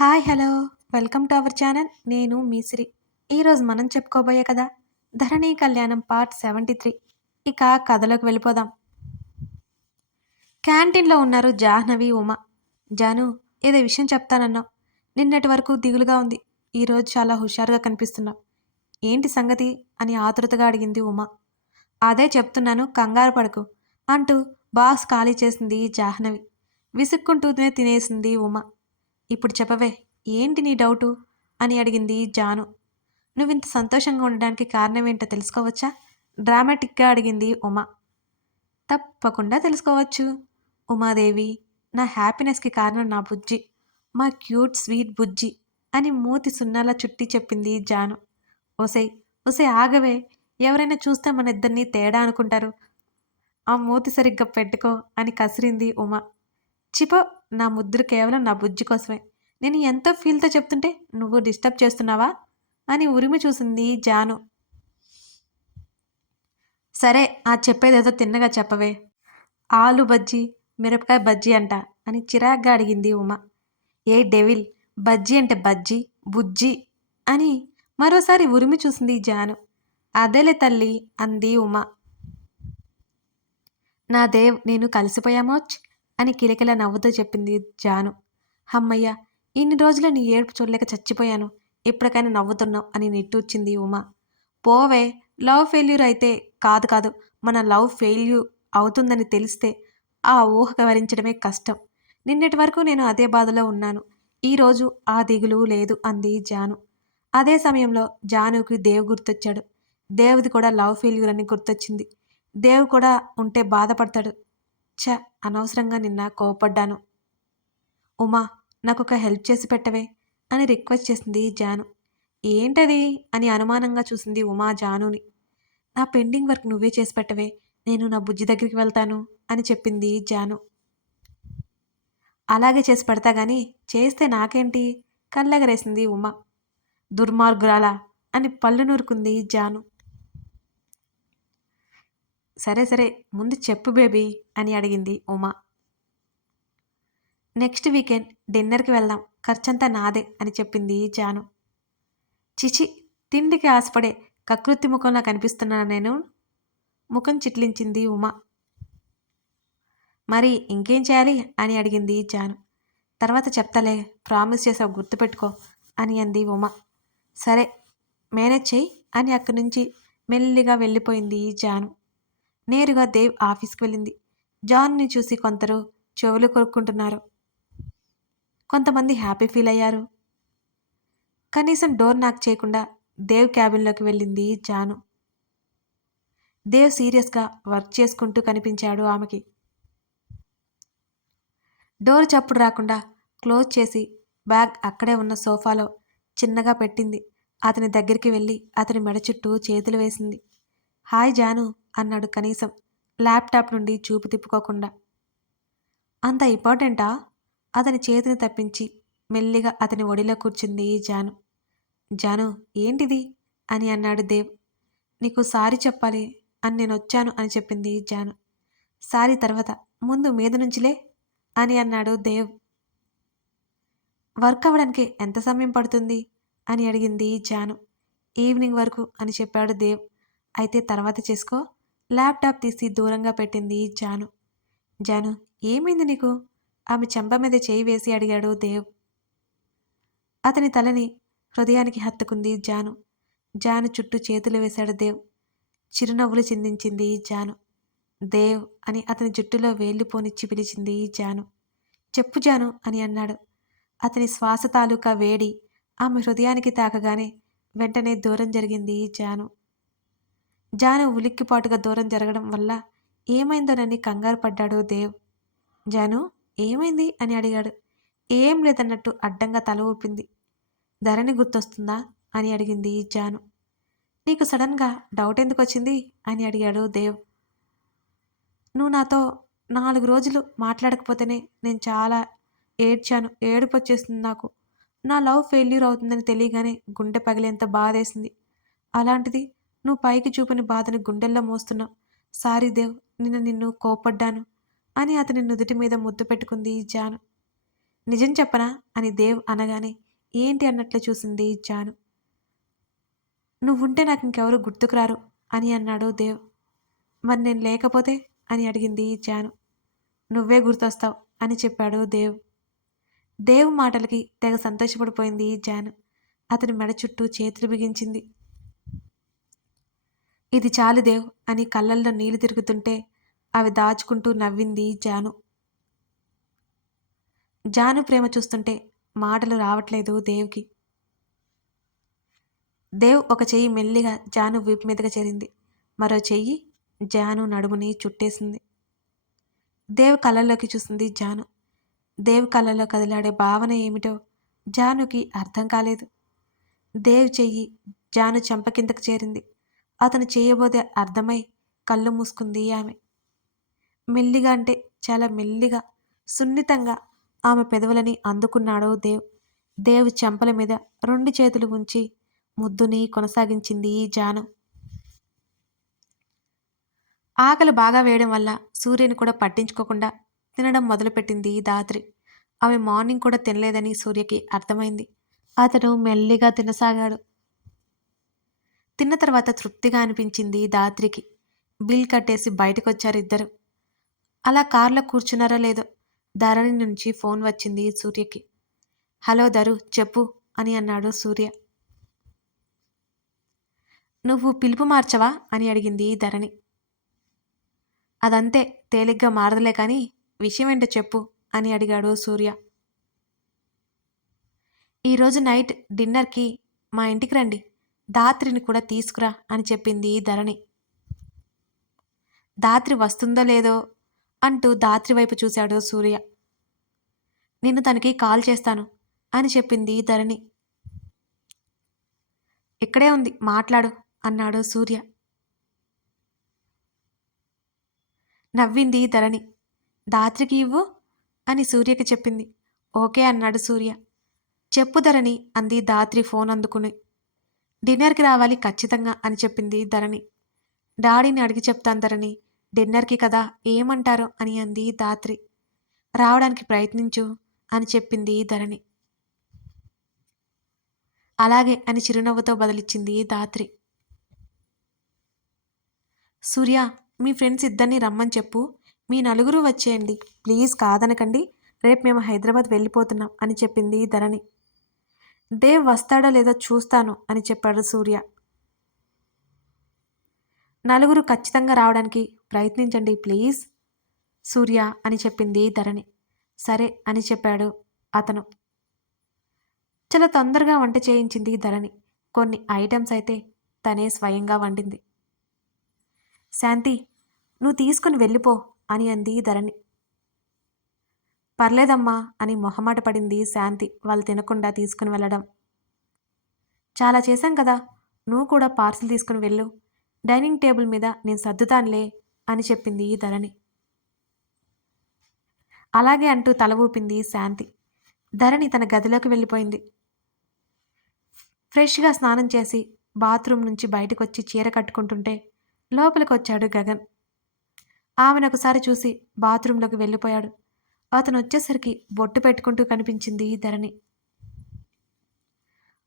Hi hello. Welcome to our channel. నేను మీసిరి ఈరోజు మనం చెప్పుకోబోయే కదా ధరణి కళ్యాణం పార్ట్ సెవెంటీ త్రీ. ఇక కథలోకి వెళ్ళిపోదాం. క్యాంటీన్లో ఉన్నారు జాహ్నవి ఉమ. జాను ఏదో విషయం చెప్తానన్నావు. నిన్నటి వరకు దిగులుగా ఉంది. ఈరోజు చాలా హుషారుగా కనిపిస్తున్నావు. ఏంటి సంగతి? అని ఆతృతగా అడిగింది ఉమ. అదే చెప్తున్నాను కంగారు పడకు అంటూ బాక్స్ ఖాళీ చేసింది జాహ్నవి. విసుక్కుంటూనే తినేసింది ఉమ. ఇప్పుడు చెప్పవే ఏంటి నీ డౌటు? అని అడిగింది జాను. నువ్వింత సంతోషంగా ఉండడానికి కారణం ఏంటో తెలుసుకోవచ్చా? డ్రామాటిక్గా అడిగింది ఉమ. తప్పకుండా తెలుసుకోవచ్చు. ఉమాదేవి నా హ్యాపీనెస్కి కారణం నా బుజ్జి మా క్యూట్ స్వీట్ బుజ్జి అని మూతి సున్నాలా చుట్టి చెప్పింది జాను. ఒసై ఒసై ఆగవే ఎవరైనా చూస్తే మన ఇద్దరిని తేడా అనుకుంటారు. ఆ మూతి సరిగ్గా పెట్టుకో అని కసిరింది ఉమ. చిపో నా ముద్దురు కేవలం నా బుజ్జి కోసమే. నేను ఎంతో ఫీల్తో చెప్తుంటే నువ్వు డిస్టర్బ్ చేస్తున్నావా? అని ఉరిమి చూసింది జాను. సరే ఆ చెప్పేదేదో తిన్నగా చెప్పవే. ఆలు బజ్జీ మిరపకాయ బజ్జీ అంట అని చిరాగ్గా అడిగింది ఉమ. ఏ డెవిల్ బజ్జీ అంటే బజ్జీ బుజ్జి అని మరోసారి ఉరిమి చూసింది జాను. అదేలే తల్లి అంది ఉమ. నా దేవ్ నేను కలిసిపోయామోచ్ అని కిలకిల నవ్వుతూ చెప్పింది జాను. హమ్మయ్య ఇన్ని రోజులు నీ ఏడుపు చూడలేక చచ్చిపోయాను. ఇప్పటికైనా నవ్వుతున్నావు అని నిట్టూర్చింది ఉమ. పోవే లవ్ ఫెయిల్యూర్ అయితే కాదు కాదు మన లవ్ ఫెయిల్యూర్ అవుతుందని తెలిస్తే ఆ ఊహ వివరించడమే కష్టం. నిన్నటి వరకు నేను అదే బాధలో ఉన్నాను. ఈరోజు ఆ దిగులు లేదు అంది జాను. అదే సమయంలో జానుకి దేవ్ గుర్తొచ్చాడు. దేవుది కూడా లవ్ ఫెయిల్యూర్ అని గుర్తొచ్చింది. దేవ్ కూడా ఉంటే బాధపడతాడు. ఛ అనవసరంగా నిన్న కోపడ్డాను. ఉమా నాకు ఒక హెల్ప్ చేసి పెట్టవే అని రిక్వెస్ట్ చేసింది జాను. ఏంటది అని అనుమానంగా చూసింది ఉమా జానుని. నా పెండింగ్ వర్క్ నువ్వే చేసి పెట్టవే నేను నా బుజ్జి దగ్గరికి వెళ్తాను అని చెప్పింది జాను. అలాగే చేసి పెడతా గాని చేస్తే నాకేంటి? కళ్ళగరేసింది ఉమ. దుర్మార్గురాలా అని పళ్ళు నూరుకుంది జాను. సరే సరే ముందు చెప్పు బేబీ అని అడిగింది ఉమా. నెక్స్ట్ వీకెండ్ డిన్నర్కి వెళ్దాం ఖర్చంతా నాదే అని చెప్పింది జాను. చిచి తిండికి ఆశపడే కకృతి ముఖంలో కనిపిస్తున్నాను నేను? ముఖం చిట్లించింది ఉమ. మరి ఇంకేం చేయాలి అని అడిగింది జాను. తర్వాత చెప్తలే ప్రామిస్ చేసావు గుర్తుపెట్టుకో అని అంది ఉమ. సరే మేనేజ్ చెయ్యి అని అక్కడి నుంచి మెల్లిగా వెళ్ళిపోయింది జాను. నేరుగా దేవ్ ఆఫీస్కి వెళ్ళింది. జాన్ని చూసి కొందరు చెవులు కొరుక్కుంటున్నారు. కొంతమంది హ్యాపీ ఫీల్ అయ్యారు. కనీసం డోర్ నాక్ చేయకుండా దేవ్ క్యాబిన్లోకి వెళ్ళింది జాను. దేవ్ సీరియస్గా వర్క్ చేసుకుంటూ కనిపించాడు ఆమెకి. డోర్ చప్పుడు రాకుండా క్లోజ్ చేసి బ్యాగ్ అక్కడే ఉన్న సోఫాలో చిన్నగా పెట్టింది. అతని దగ్గరికి వెళ్ళి అతని మెడ చుట్టూ చేతులు వేసింది. హాయ్ జాను అన్నాడు కనీసం ల్యాప్టాప్ నుండి చూపు తిప్పుకోకుండా. అంత ఇంపార్టెంటా? అతని చేతిని తప్పించి మెల్లిగా అతని ఒడిలో కూర్చుంది జాను. జాను ఏంటిది? అని అన్నాడు దేవ్. నీకు సారీ చెప్పాలి అని నేను వచ్చాను అని చెప్పింది జాను. సారీ తర్వాత ముందు మీద నుంచిలే అని అన్నాడు దేవ్. వర్క్ అవ్వడానికి ఎంత సమయం పడుతుంది? అని అడిగింది జాను. ఈవినింగ్ వరకు అని చెప్పాడు దేవ్. అయితే తర్వాత చేసుకో. ల్యాప్టాప్ తీసి దూరంగా పెట్టింది జాను. జాను ఏమైంది నీకు? ఆమె చెంప మీద చేయి వేసి అడిగాడు దేవ్. అతని తలని హృదయానికి హత్తుకుంది జాను. జాను చుట్టూ చేతులు వేశాడు దేవ్. చిరునవ్వులు చిందించింది జాను. దేవ్ అని అతని జుట్టులో వేలిపోనిచ్చి పిలిచింది జాను. చెప్పు జాను అని అన్నాడు. అతని శ్వాస తాలూకా వేడి ఆమె హృదయానికి తాకగానే వెంటనే దూరం జరిగింది జాను. జాను ఉలిక్కిపాటుగా దూరం జరగడం వల్ల ఏమైందోనని కంగారు పడ్డాడు దేవ్. జాను ఏమైంది? అని అడిగాడు. ఏం లేదన్నట్టు అడ్డంగా తల ఊపింది. ధరణి గుర్తొస్తుందా? అని అడిగింది జాను. నీకు సడన్గా డౌట్ ఎందుకు వచ్చింది అని అడిగాడు దేవ్. నువ్వు నాతో నాలుగు రోజులు మాట్లాడకపోతేనే నేను చాలా ఏడ్చాను ఏడుపు వచ్చేస్తుంది నాకు. నా లవ్ ఫెయిల్యూర్ అవుతుందని తెలియగానే గుండె పగిలేంత బాధేసింది. అలాంటిది నువ్వు పైకి చూపని బాధని గుండెల్లో మోస్తున్నావు సారీ దేవ్ నిన్ను నిన్ను కోపడ్డాను అని అతని నుదుటి మీద ముద్దు పెట్టుకుంది జాను. నిజం చెప్పనా అని దేవ్ అనగానే ఏంటి అన్నట్లు చూసింది జాను. నువ్వుంటే నాకు ఇంకెవరు గుర్తుకురారు అని అన్నాడు దేవ్. మరి నేను లేకపోతే అని అడిగింది జాను. నువ్వే గుర్తొస్తావు అని చెప్పాడు దేవ్. దేవ్ మాటలకి తెగ సంతోషపడిపోయింది జాను. అతని మెడ చుట్టూ చేతులు బిగించింది. ఇది చాలు దేవ్ అని కళ్ళల్లో నీళ్ళు తిరుగుతుంటే అవి దాచుకుంటూ నవ్వింది జాను. జాను ప్రేమ చూస్తుంటే మాటలు రావట్లేదు దేవ్కి. దేవ్ ఒక చెయ్యి మెల్లిగా జాను వీపు మీదగా చేరింది. మరో చెయ్యి జాను నడుముని చుట్టేసింది. దేవ్ కళ్ళల్లోకి చూసింది జాను. దేవ్ కళ్ళల్లో కదిలాడే భావన ఏమిటో జానుకి అర్థం కాలేదు. దేవ్ చెయ్యి జాను చెంప కిందకు చేరింది. అతను చేయబోతే అర్థమై కళ్ళు మూసుకుంది ఆమె. మెల్లిగా అంటే చాలా మెల్లిగా సున్నితంగా ఆమె పెదవులని అందుకున్నాడు దేవ్. దేవ్ చెంపల మీద రెండు చేతులు ఉంచి ముద్దుని కొనసాగించింది జాను. ఆకలి బాగా వేయడం వల్ల సూర్యుని కూడా పట్టించుకోకుండా తినడం మొదలుపెట్టింది దాత్రి. ఆమె మార్నింగ్ కూడా తినలేదని సూర్యకి అర్థమైంది. అతను మెల్లిగా తినసాగాడు. తిన్న తర్వాత తృప్తిగా అనిపించింది దాత్రికి. బిల్ కట్టేసి బయటకొచ్చారు ఇద్దరు. అలా కార్లో కూర్చున్నారో లేదో? ధరణి నుంచి ఫోన్ వచ్చింది సూర్యకి. హలో ధరు చెప్పు అని అన్నాడు సూర్య. నువ్వు పిలుపు మార్చవా? అని అడిగింది ధరణి. అదంతే తేలిగ్గా మారదులే కానీ విషయం ఏంటో చెప్పు అని అడిగాడు సూర్య. ఈరోజు నైట్ డిన్నర్కి మా ఇంటికి రండి దాత్రిని కూడా తీసుకురా అని చెప్పింది ధరణి. దాత్రి వస్తుందో లేదో అంటూ దాత్రి వైపు చూశాడు సూర్య. నిన్ను తనకి కాల్ చేస్తాను అని చెప్పింది ధరణి. ఇక్కడే ఉంది మాట్లాడు అన్నాడు సూర్య. నవ్వింది ధరణి. దాత్రికి ఇవ్వు అని సూర్యకి చెప్పింది. ఓకే అన్నాడు సూర్య. చెప్పు ధరణి అంది దాత్రి ఫోన్ అందుకుని. డిన్నర్కి రావాలి ఖచ్చితంగా అని చెప్పింది ధరణి. డాడీని అడిగి చెప్తాను ధరణి డిన్నర్కి కదా ఏమంటారో అని అంది దాత్రి రావడానికి ప్రయత్నించు అని చెప్పింది ధరణి. అలాగే అని చిరునవ్వుతో బదిలిచ్చింది దాత్రి సూర్య మీ ఫ్రెండ్స్ ఇద్దరిని రమ్మని చెప్పు. మీ నలుగురు వచ్చేయండి. ప్లీజ్ కాదనకండి. రేపు మేము హైదరాబాద్ వెళ్ళిపోతున్నాం అని చెప్పింది ధరణి. దేవ్ వస్తాడో లేదో చూస్తాను అని చెప్పాడు సూర్య. నలుగురు ఖచ్చితంగా రావడానికి ప్రయత్నించండి ప్లీజ్ సూర్య అని చెప్పింది ధరణి. సరే అని చెప్పాడు అతను. చాలా తొందరగా వంట చేయించింది ధరణి. కొన్ని ఐటమ్స్ అయితే తనే స్వయంగా వండింది. శాంతి నువ్వు తీసుకుని వెళ్ళిపో అని అంది ధరణి. పర్లేదమ్మా అని మొహమాట పడింది శాంతి వాళ్ళు తినకుండా తీసుకుని వెళ్ళడం. చాలా చేశాం కదా నువ్వు కూడా పార్సిల్ తీసుకుని వెళ్ళు. డైనింగ్ టేబుల్ మీద నేను సర్దుతానులే అని చెప్పింది ధరణి. అలాగే అంటూ తల ఊపింది శాంతి. ధరణి తన గదిలోకి వెళ్ళిపోయింది. ఫ్రెష్గా స్నానం చేసి బాత్రూమ్ నుంచి బయటకు వచ్చి చీర కట్టుకుంటుంటే లోపలికి వచ్చాడు గగన్. ఆమెను ఒకసారి చూసి బాత్రూంలోకి వెళ్ళిపోయాడు. అతను వచ్చేసరికి బొట్టు పెట్టుకుంటూ కనిపించింది ధరణి.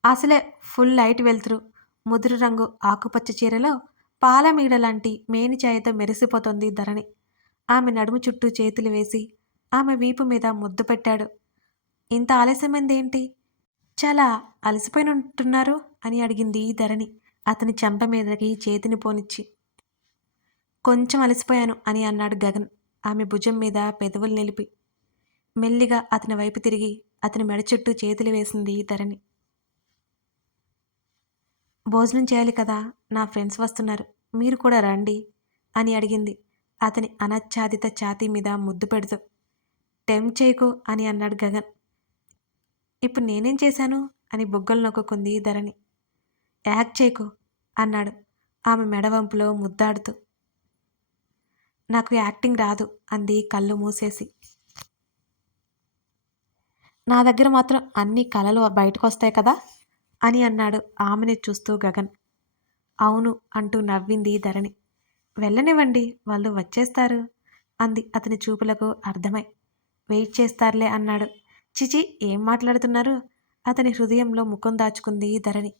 అసలే ఫుల్ లైట్ వెళ్తురు ముదురు రంగు ఆకుపచ్చ చీరలో పాల మీడ లాంటి మేని ఛాయతో ధరణి. ఆమె నడుము చుట్టూ చేతులు వేసి ఆమె వీపు మీద ముద్దు పెట్టాడు. ఇంత ఆలస్యమైందేంటి చాలా అలసిపోయిన ఉంటున్నారు అని అడిగింది ధరణి అతని చెంప మీదకి చేతిని పోనిచ్చి. కొంచెం అలసిపోయాను అని అన్నాడు గగన్. ఆమె భుజం మీద పెదవులు నిలిపి మెల్లిగా అతని వైపు తిరిగి అతని మెడ చుట్టూ చేతులు వేసింది ధరణి. భోజనం చేయాలి కదా నా ఫ్రెండ్స్ వస్తున్నారు. మీరు కూడా రండి అని అడిగింది. అతని అనచ్ఛాదిత ఛాతీ మీద ముద్దు పెడుతూ. టెం చేయకు అని అన్నాడు గగన్. ఇప్పుడు నేనేం చేశాను? అని బుగ్గలు నొక్కుంది ధరణి. యాక్ట్ చేయకు అన్నాడు ఆమె మెడవంపులో ముద్దాడుతూ. నాకు యాక్టింగ్ రాదు అంది కళ్ళు మూసేసి. నా దగ్గర మాత్రం అన్ని కళలు బయటకు వస్తాయి కదా? అని అన్నాడు ఆమెని చూస్తూ గగన్. అవును అంటూ నవ్వింది ధరణి. వెళ్ళనివ్వండి వాళ్ళు వచ్చేస్తారు అంది అతని చూపులకు అర్థమై. వెయిట్ చేస్తారులే అన్నాడు. చిచి ఏం మాట్లాడుతున్నారు? అతని హృదయంలో ముఖం దాచుకుంది ధరణి.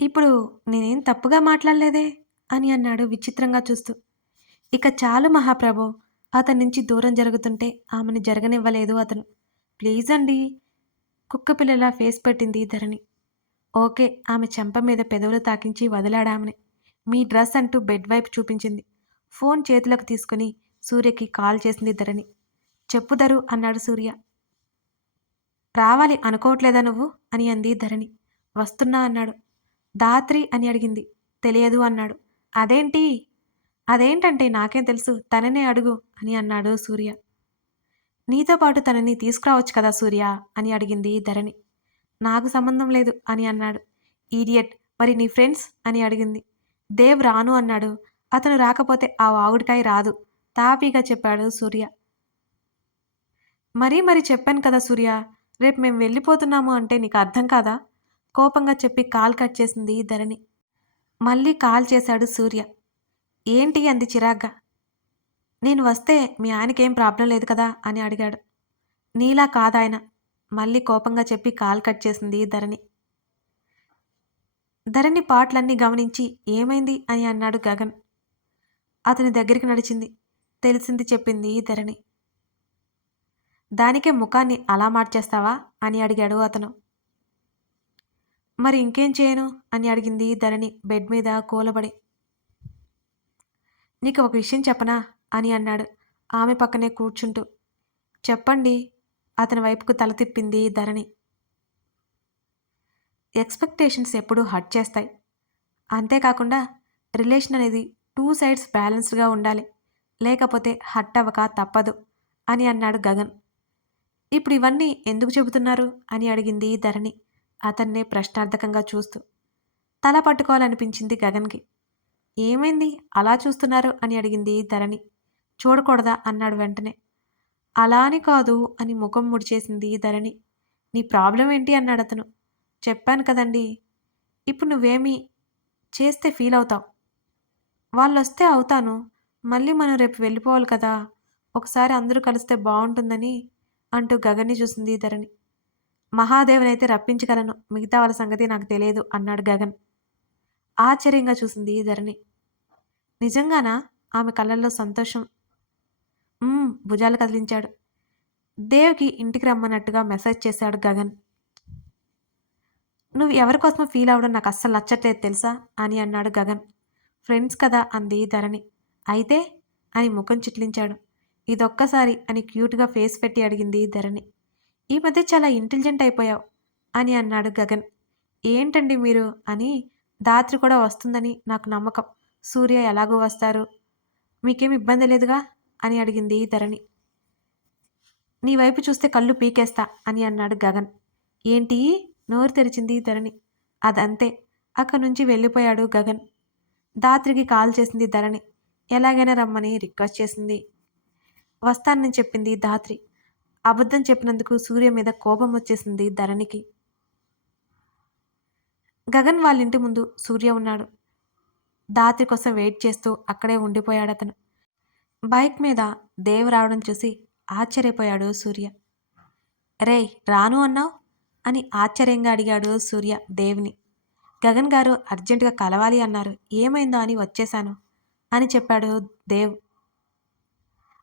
ఇప్పుడు నేనేం తప్పుగా మాట్లాడలేదే? అని అన్నాడు విచిత్రంగా చూస్తూ. ఇక చాలు మహాప్రభు అతని నుంచి దూరం జరుగుతుంటే ఆమెను జరగనివ్వలేదు అతను. ప్లీజ్ అండి కుక్కపిల్లల ఫేస్ పెట్టింది ధరణి. ఓకే ఆమె చెంప మీద పెదవులు తాకించి వదిలాడామని మీ డ్రెస్ అంటూ బెడ్ వైపు చూపించింది. ఫోన్ చేతులకు తీసుకుని సూర్యకి కాల్ చేసింది ధరణి. చెప్పుదరు అన్నాడు సూర్య. రావాలి అనుకోవట్లేదా నువ్వు? అని అంది ధరణి. వస్తున్నా అన్నాడు. దాత్రి అని అడిగింది. తెలియదు అన్నాడు. అదేంటి? అదేంటంటే నాకేం తెలుసు తననే అడుగు అని అన్నాడు సూర్య. నీతో పాటు తనని తీసుకురావచ్చు కదా సూర్య? అని అడిగింది ధరణి. నాకు సంబంధం లేదు అని అన్నాడు. ఈడియట్ మరి నీ ఫ్రెండ్స్? అని అడిగింది. దేవ్ రాను అన్నాడు. అతను రాకపోతే ఆ వాగుడికాయ రాదు. తాపీగా చెప్పాడు సూర్య. మరీ మరి చెప్పాను కదా సూర్య రేపు మేము వెళ్ళిపోతున్నాము అంటే నీకు అర్థం కాదా? కోపంగా చెప్పి కాల్ కట్ చేసింది ధరణి. మళ్ళీ కాల్ చేశాడు సూర్య. ఏంటి అంది చిరాగ్గా? నేను వస్తే మీ ఆయనకేం ప్రాబ్లం లేదు కదా? అని అడిగాడు. నీలా కాదాయన. మళ్ళీ కోపంగా చెప్పి కాల్ కట్ చేసింది ధరణి. ధరణి పాటలన్నీ గమనించి ఏమైంది అని అన్నాడు గగన్. అతని దగ్గరికి నడిచింది. తెలిసింది చెప్పింది ధరణి. దానికే ముఖాన్ని అలా మార్చేస్తావా? అని అడిగాడు అతను. మరి ఇంకేం చేయను? అని అడిగింది ధరణి బెడ్ మీద కూలబడి. నీకు ఒక విషయం చెప్పనా? అని అన్నాడు. ఆమె పక్కనే కూర్చుంటూ చెప్పండి అతని వైపుకు తల తిప్పింది ధరణి. ఎక్స్పెక్టేషన్స్ ఎప్పుడూ హట్ చేస్తాయి. అంతేకాకుండా రిలేషన్ అనేది టూ సైడ్స్ బ్యాలెన్స్డ్గా ఉండాలి. లేకపోతే హట్ అవ్వక తప్పదు అని అన్నాడు గగన్. ఇప్పుడు ఇవన్నీ ఎందుకు చెబుతున్నారు? అని అడిగింది ధరణి అతన్నే ప్రశ్నార్థకంగా చూస్తూ. తల పట్టుకోవాలనిపించింది గగన్కి. ఏమైంది? అలా చూస్తున్నారు? అని అడిగింది ధరణి. చూడకూడదా? అన్నాడు వెంటనే. అలా అని కాదు అని ముఖం ముడిచేసింది ధరణి. నీ ప్రాబ్లం ఏంటి? అన్నాడు అతను. చెప్పాను కదండి. ఇప్పుడు నువ్వేమి చేస్తే ఫీల్ అవుతావు. వాళ్ళు వస్తే అవుతాను. మళ్ళీ మనం రేపు వెళ్ళిపోవాలి కదా. ఒకసారి అందరూ కలిస్తే బాగుంటుందని అంటూ గగన్ని చూసింది ధరణి. మహాదేవనైతే రప్పించగలను. మిగతా వాళ్ళ సంగతి నాకు తెలియదు అన్నాడు గగన్. ఆశ్చర్యంగా చూసింది ధరణి. నిజంగానా? ఆమె కళ్ళల్లో సంతోషం భుజాలు కదిలించాడు. దేవ్కి ఇంటికి రమ్మన్నట్టుగా మెసేజ్ చేశాడు గగన్. నువ్వు ఎవరి కోసమో ఫీల్ అవ్వడం నాకు అస్సలు నచ్చట్లేదు తెలుసా? అని అన్నాడు గగన్. ఫ్రెండ్స్ కదా అంది ధరణి. అయితే? అని ముఖం చిట్లించాడు. ఇదొక్కసారి అని క్యూట్గా ఫేస్ పెట్టి అడిగింది ధరణి. ఈ మధ్య చాలా ఇంటెలిజెంట్ అయిపోయావు అని అన్నాడు గగన్. ఏంటండి మీరు? అని. దాత్రి కూడా వస్తుందని నాకు నమ్మకం. సూర్య ఎలాగో వస్తారు. మీకేం ఇబ్బంది లేదుగా? అని అడిగింది ధరణి. నీ వైపు చూస్తే కళ్ళు పీకేస్తా అని అన్నాడు గగన్. ఏంటి? నోరు తెరిచింది ధరణి. అదంతే. అక్కడి నుంచి వెళ్ళిపోయాడు గగన్. దాత్రికి కాల్ చేసింది ధరణి. ఎలాగైనా రమ్మని రిక్వెస్ట్ చేసింది. వస్తానని చెప్పింది దాత్రి. అబద్ధం చెప్పినందుకు సూర్య మీద కోపం వచ్చేసింది ధరణికి. గగన్ వాళ్ళ ఇంటి ముందు సూర్య ఉన్నాడు. దాత్రి కోసం వెయిట్ చేస్తూ అక్కడే ఉండిపోయాడు అతను. బైక్ మీద దేవ్ రావడం చూసి ఆశ్చర్యపోయాడు సూర్య. రేయ్ రాను అన్నావు? అని ఆశ్చర్యంగా అడిగాడు సూర్య దేవ్ని. గగన్ గారు అర్జెంటుగా కలవాలి అన్నారు. ఏమైందో అని వచ్చేశాను అని చెప్పాడు దేవ్.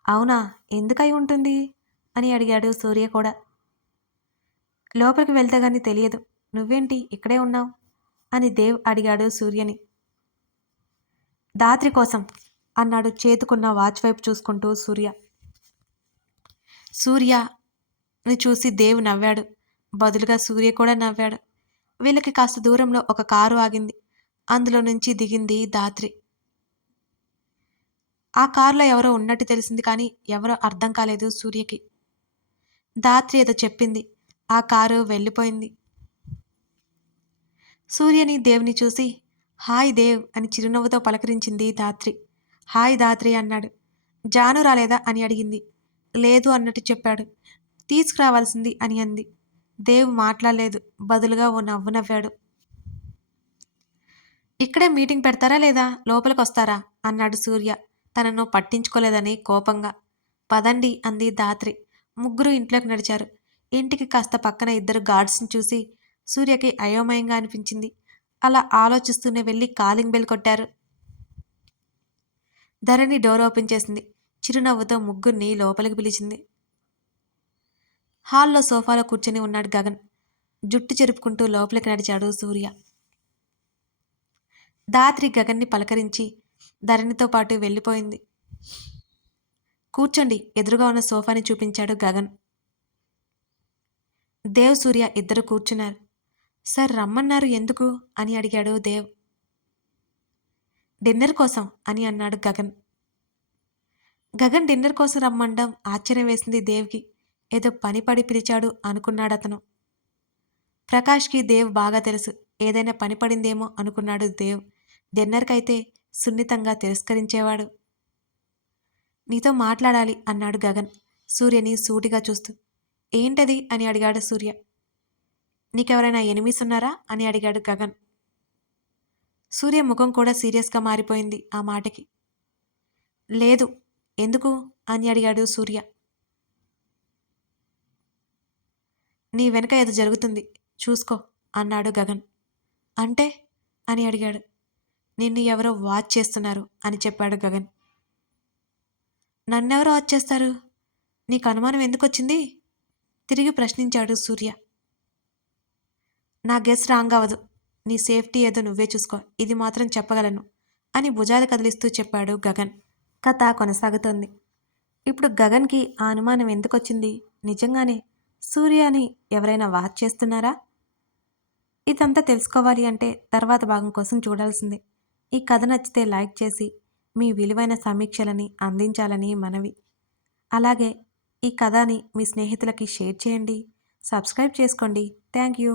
అవునా? ఎందుకై ఉంటుంది? అని అడిగాడు సూర్య కూడా. లోపలికి వెళ్తే గాని తెలియదు. నువ్వేంటి? ఇక్కడే ఉన్నావు? అని దేవ్ అడిగాడు సూర్యని. దాత్రి కోసం అన్నాడు చేతుకున్న వాచ్ వైపు చూసుకుంటూ సూర్య. సూర్యని చూసి దేవ్ నవ్వాడు. బదులుగా సూర్య కూడా నవ్వాడు. వీళ్ళకి కాస్త దూరంలో ఒక కారు ఆగింది. అందులో నుంచి దిగింది దాత్రి ఆ కారులో ఎవరో ఉన్నట్టు తెలిసింది కానీ ఎవరో అర్థం కాలేదు సూర్యకి. దాత్రి ఏదో చెప్పింది. ఆ కారు వెళ్ళిపోయింది. సూర్యని దేవుని చూసి హాయ్ దేవ్ అని చిరునవ్వుతో పలకరించింది దాత్రి హాయ్ దాత్రి అన్నాడు. జాను రాలేదా అని అడిగింది. లేదు అన్నట్టు చెప్పాడు. తీసుకురావాల్సింది అని అంది. దేవ్ మాట్లాడలేదు. బదులుగా ఓ నవ్వు నవ్వాడు. ఇక్కడే మీటింగ్ పెడతారా లేదా? లోపలికి వస్తారా అన్నాడు సూర్య. తనను పట్టించుకోలేదని కోపంగా. పదండి అంది దాత్రి ముగ్గురు ఇంట్లోకి నడిచారు. ఇంటికి కాస్త పక్కన ఇద్దరు గార్డ్స్ని చూసి సూర్యకి అయోమయంగా అనిపించింది. అలా ఆలోచిస్తూనే వెళ్ళి కాలింగ్ బెల్ కొట్టారు. ధరణి డోర్ ఓపెన్ చేసింది. చిరునవ్వుతో ముగ్గురిని లోపలికి పిలిచింది. హాల్లో సోఫాలో కూర్చొని ఉన్నాడు గగన్. జుట్టు చెరుపుకుంటూ లోపలికి నడిచాడు సూర్య. దాత్రి గగన్ని పలకరించి ధరణితో పాటు వెళ్ళిపోయింది. కూర్చోండి ఎదురుగా ఉన్న సోఫాని చూపించాడు గగన్. దేవ్ సూర్య ఇద్దరు కూర్చున్నారు. సార్ రమ్మన్నారు ఎందుకు? అని అడిగాడు దేవ్. డిన్నర్ కోసం అని అన్నాడు గగన్. గగన్ డిన్నర్ కోసం రమ్మండం ఆశ్చర్యం వేసింది దేవ్కి. ఏదో పని పడి పిలిచాడు అనుకున్నాడు అతను ప్రకాష్కి దేవ్ బాగా తెలుసు. ఏదైనా పని పడిందేమో అనుకున్నాడు దేవ్. డిన్నర్కైతే సున్నితంగా తిరస్కరించేవాడు. నీతో మాట్లాడాలి అన్నాడు గగన్ సూర్యని సూటిగా చూస్తూ. ఏంటది అని అడిగాడు సూర్య. నీకెవరైనా ఎనిమిస్ ఉన్నారా అని అడిగాడు గగన్. సూర్య ముఖం కూడా సీరియస్గా మారిపోయింది ఆ మాటకి. లేదు ఎందుకు? అని అడిగాడు సూర్య. నీ వెనక ఏదో జరుగుతుంది చూసుకో అన్నాడు గగన్. అంటే? అని అడిగాడు. నిన్ను ఎవరో వాచ్ చేస్తున్నారు అని చెప్పాడు గగన్. నన్నెవరో వాచ్ చేస్తారు? నీకు అనుమానం ఎందుకు వచ్చింది తిరిగి ప్రశ్నించాడు సూర్య. నా గెస్ రాంగ్ అవ్వదు నీ సేఫ్టీ ఏదో నువ్వే చూసుకో ఇది మాత్రం చెప్పగలను అని భుజాలు కదిలిస్తూ చెప్పాడు గగన్. కథ కొనసాగుతోంది. ఇప్పుడు గగన్కి ఆ అనుమానం ఎందుకొచ్చింది? నిజంగానే సూర్యని ఎవరైనా వాచ్ చేస్తున్నారా? ఇదంతా తెలుసుకోవాలి అంటే తర్వాత భాగం కోసం చూడాల్సిందే. ఈ కథ నచ్చితే లైక్ చేసి మీ విలువైన సమీక్షలని అందించాలని మనవి. అలాగే ఈ కథని మీ స్నేహితులకి షేర్ చేయండి సబ్స్క్రైబ్ చేసుకోండి. Thank you.